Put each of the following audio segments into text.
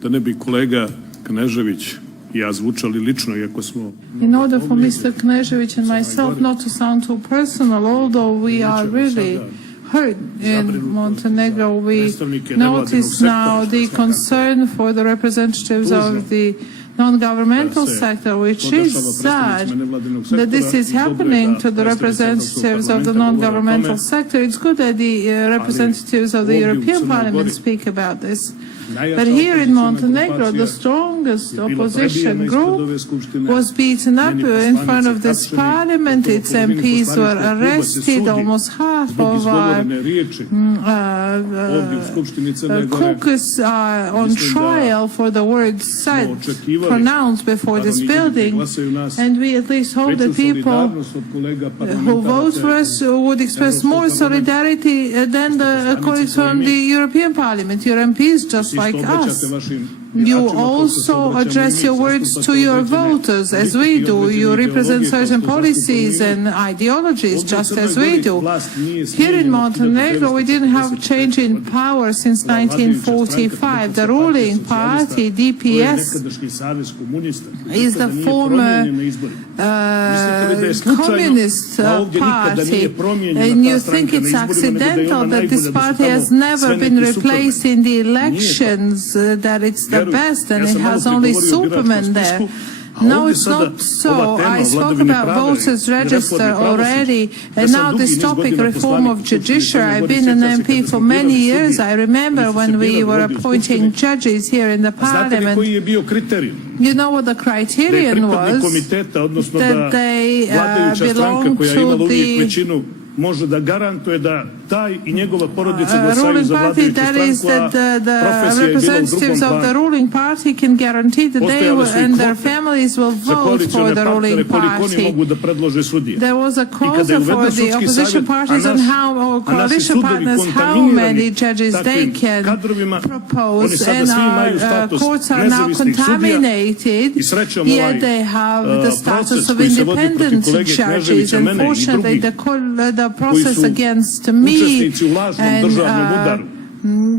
Da ne bi kolega Knežević i ja zvučali lično, iako smo... In order for Mr. Knežević and myself not to sound too personal, although we are really hurt in Montenegro, we notice now the concern for the representatives of the non-governmental sector, which is sad that this is happening to the representatives of the non-governmental sector. It's good that the representatives of the European Parliament speak about this. But here in Montenegro, the strongest opposition group was beaten up in front of this parliament. Its MPs were arrested. Almost half of our caucus are on trial for the words said, pronounced before this building. And we at least hope that people who vote for us would express more solidarity than the colleagues from the European Parliament. Your MPs just like us. You also address your words to your voters, as we do. You represent certain policies and ideologies, just as we do. Here in Montenegro, we didn't have change in power since 1945. The ruling party, DPS, is the former communist party. And you think it's accidental that this party has never been replaced in the elections, that it's the best and it has only Superman there. No, it's not so. I spoke about voters register already, and now this topic, reform of judiciary. I've been an MP for many years. I remember when we were appointing judges here in the parliament. You know what the criterion was? That they belong to the može da garantuje da taj i njegova porodica glasaju za vladajuću stranku, a profesija je bila u drugom planu. The ruling party can guarantee that they and their families will vote for the ruling party. There was a quota for the opposition parties on how, or coalition partners, how many judges they can propose, and our courts are now contaminated, yet they have the status of independent judges. Unfortunately, the process against me and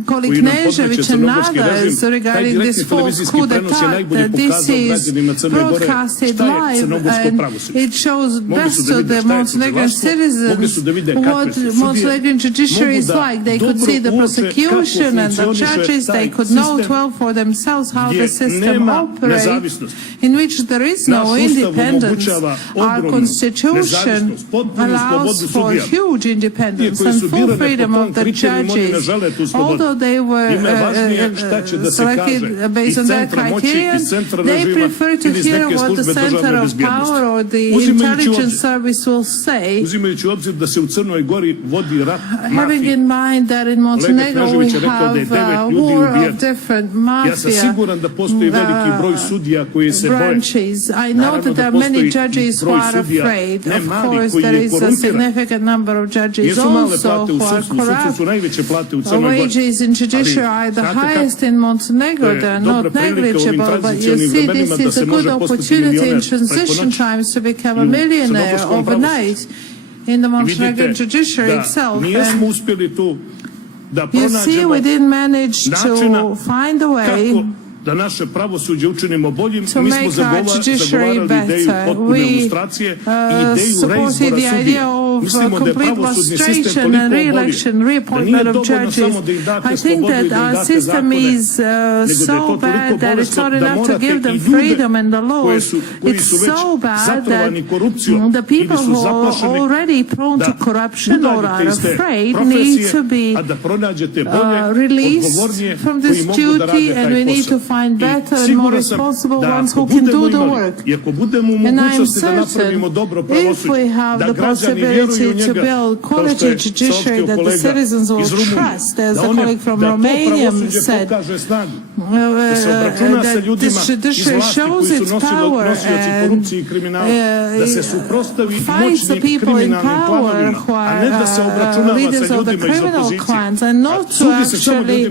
colleague Knežević and others regarding this false coup d'etat, that this is broadcasted live and it shows best to the Montenegrin citizens what Montenegrin judiciary is like. They could see the prosecution and the judges, they could know well for themselves how the system operates, in which there is no independence. Our constitution allows for huge independence and full freedom of the judges. Although they were selected based on their criteria, they prefer to hear what the center of power or the intelligence service will say, having in mind that in Montenegro we have a war of different mafia branches. I know that there are many judges who are afraid. Of course, there is a significant number of judges also who are corrupt. Wages in judiciary are the highest in Montenegro. They are not negligible, but you see, this is a good opportunity in transition times to become a millionaire overnight in the Montenegrin judiciary itself. And you see, we didn't manage to find a way da naše pravosuđe učinimo boljim. Mi smo zagovarali ideju potpune lustracije i ideju reizbora sudija. Mislimo da je pravosudni sistem toliko bolji da nije dovoljno samo da im date slobodu i da im date zakone, nego da je to toliko bolesno da morate i ljude koji su već zatrovani korupcijom ili su zaplašeni da udaljite iz te profesije, a da pronađete bolje, odgovornije koji mogu da rade taj posao. Find better and more responsible ones who can do the work. And I am certain if we have the possibility to build quality judiciary that the citizens will trust, as a colleague from Romania said, that this judiciary shows its power and fights the people in power who are leaders of the criminal clans, and not to actually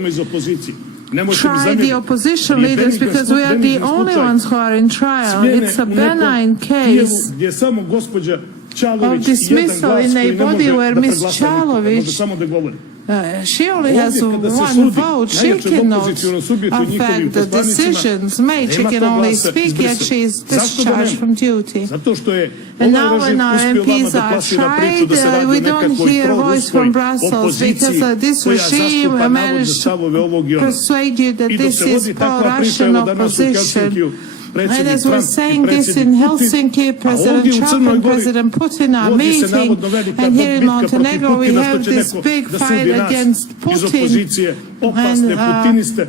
try the opposition leaders, because we are the only ones who are in trial. It's a benign case of dismissal in a body where Ms. Čalović She only has one vote. She cannot affect the decisions made. She can only speak, yet she is discharged from duty. And now when our MPs are tried, we don't hear a voice from Brussels because this regime managed to persuade you that this is pro-Russian opposition. And as we're saying this in Helsinki, President Trump and President Putin are meeting, and here in Montenegro we have this big fight against Putin,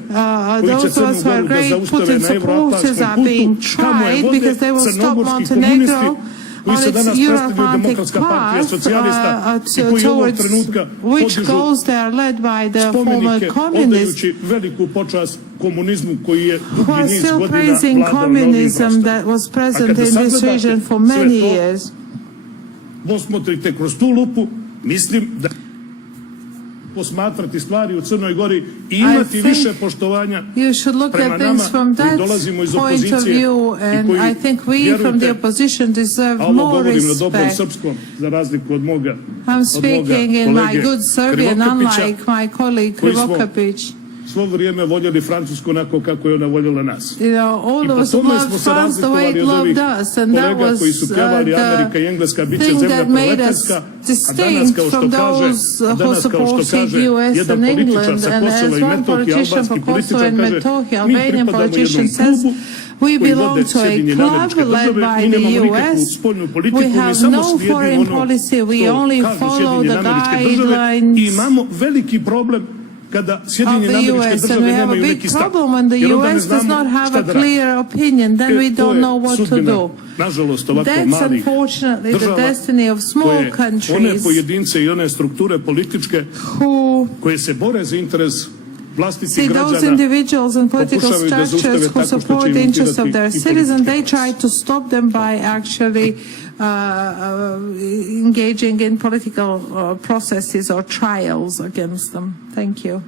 and those of us who are great Putin supporters are being tried because they will stop Montenegro on its Euro-Atlantic path towards which goals they are led by the former communists who are still praising communism that was present in this region for many years. Posmatrati stvari u Crnoj Gori i imati više poštovanja prema nama koji dolazimo iz opozicije i koji, vjerujte, a ovo govorim na dobrom srpskom, za razliku od moga kolege Krivokapića, svo vrijeme voljeli Francusku onako kako je ona voljela nas. I po tome smo se razlikovali od ovih kolega koji su pjevali Amerika i Engleska bit će zemlja proletarska, a danas kao što kaže jedan političar sa Kosova i Metohije, albanski političar, kaže mi pripadamo jednom klubu We belong to a club led by the US. We have no foreign policy. We only follow the guidelines of the US, and we have a big problem when the US does not have a clear opinion. Then we don't know what to do. That's unfortunately the destiny of small countries who see those individuals and political structures who support the interests of their citizens. They try to stop them by actually engaging in political processes or trials against them. Thank you.